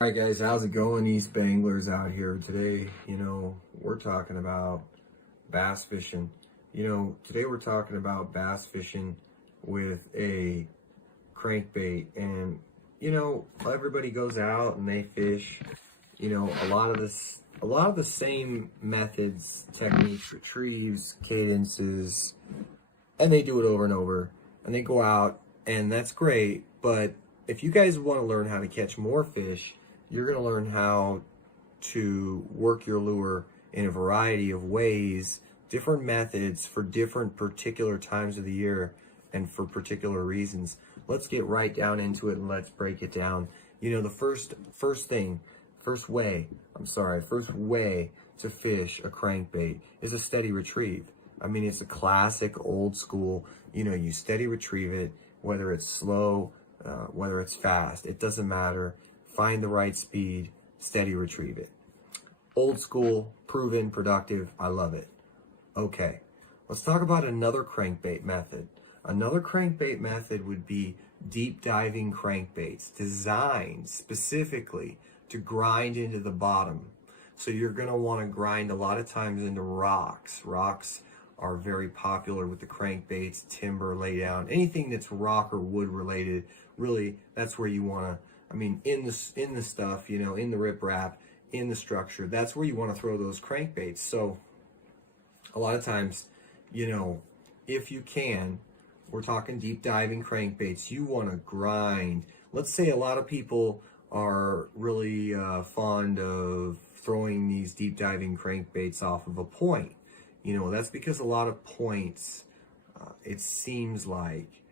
All right, guys, how's it going? Eastbayanglers out here today. We're talking about bass fishing. Today we're talking about bass fishing with a crankbait. And, everybody goes out and they fish, a lot of the same methods, techniques, retrieves, cadences, and they do it over and over. And they go out, and that's great. But if you guys want to learn how to catch more fish, you're going to learn how to work your lure in a variety of ways, different methods for different particular times of the year and for particular reasons. Let's get right down into it and let's break it down. The first way to fish a crankbait is a steady retrieve. I mean, it's a classic old school, you steady retrieve it, whether it's slow, whether it's fast, it doesn't matter. Find the right speed, steady retrieve it. Old school, proven, productive, I love it. Okay, let's talk about another crankbait method. Another crankbait method would be deep diving crankbaits designed specifically to grind into the bottom. So you're gonna wanna grind a lot of times into rocks. Rocks are very popular with the crankbaits, timber, laydown, anything that's rock or wood related, really, that's where you wanna, in the stuff, in the riprap, in the structure, that's where you want to throw those crankbaits. So a lot of times, if you can, we're talking deep diving crankbaits, you want to grind. Let's say a lot of people are really fond of throwing these deep diving crankbaits off of a point. That's because a lot of points, it seems like,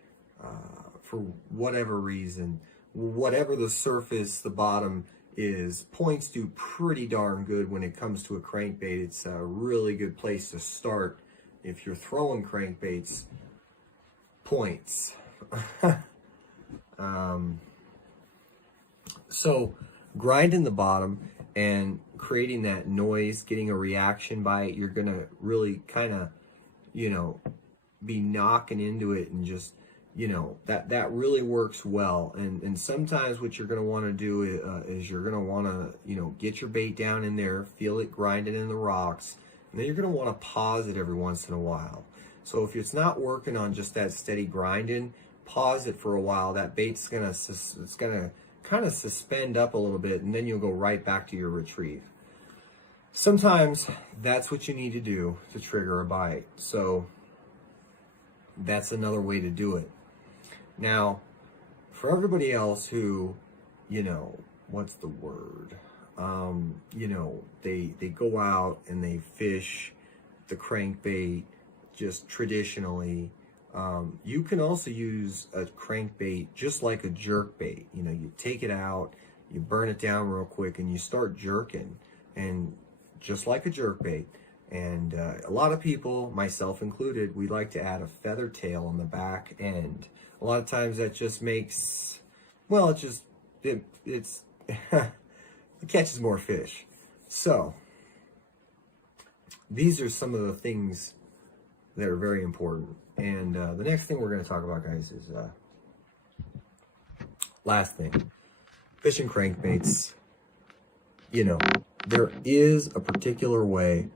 for whatever reason, whatever the surface, the bottom is, points do pretty darn good when it comes to a crankbait. It's a really good place to start if you're throwing crankbaits. Points. So grinding the bottom and creating that noise, getting a reaction by it, you're gonna really kind of, be knocking into it and just, that really works well. And sometimes what you're going to want to do is you're going to want to, get your bait down in there, feel it grinding in the rocks, and then you're going to want to pause it every once in a while. So if it's not working on just that steady grinding, pause it for a while. That bait's going to kind of suspend up a little bit, and then you'll go right back to your retrieve. Sometimes that's what you need to do to trigger a bite. So that's another way to do it. Now, for everybody else who, what's the word? They go out and they fish the crankbait just traditionally. You can also use a crankbait just like a jerk bait. You take it out, you burn it down real quick, and you start jerking, and just like a jerk bait. And a lot of people, myself included, we like to add a feather tail on the back end. A lot of times that just makes, well, it catches more fish. So these are some of the things that are very important. And the next thing we're going to talk about, guys, is last thing, fishing crankbaits. There is a particular way,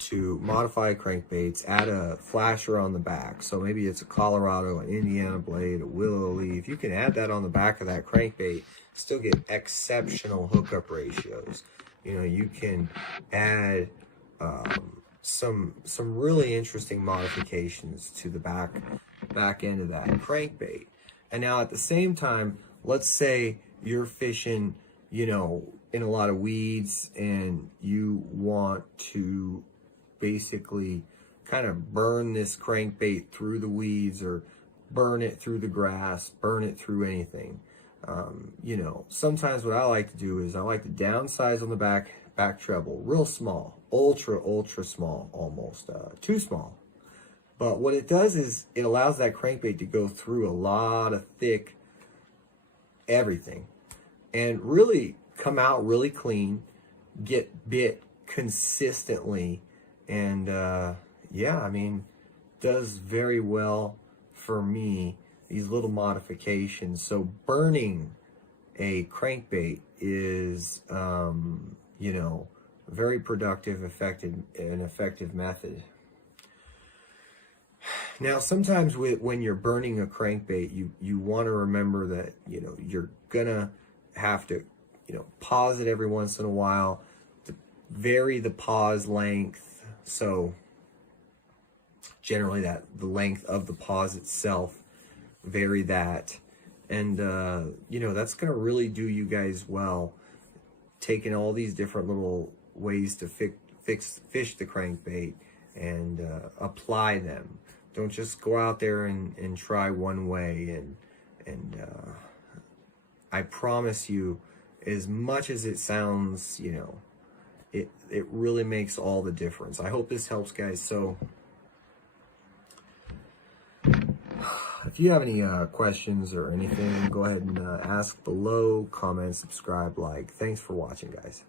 to modify crankbaits, add a flasher on the back. So maybe it's a Colorado, an Indiana blade, a willow leaf. You can add that on the back of that crankbait, still get exceptional hookup ratios. You can add some really interesting modifications to the back end of that crankbait. And now at the same time, let's say you're fishing, in a lot of weeds, and you want to basically kind of burn this crankbait through the weeds, or burn it through the grass, burn it through anything. Sometimes what I like to do is I like to downsize on the back treble, real small, ultra small, almost too small. But what it does is it allows that crankbait to go through a lot of thick everything and really come out really clean, get bit consistently, and does very well for me, these little modifications. So burning a crankbait is, you know, very productive, effective method. Now, sometimes when you're burning a crankbait, you want to remember that, you know, you're gonna have to, you know, pause it every once in a while to vary the pause length. So generally the length of the pause itself, vary that. And, you know, that's going to really do you guys well, taking all these different little ways to fish the crankbait and apply them. Don't just go out there and try one way. And I promise you, as much as it sounds, you know, it really makes all the difference. I hope this helps, guys. So if you have any questions or anything, go ahead and ask below, comment, subscribe, like. Thanks for watching, guys.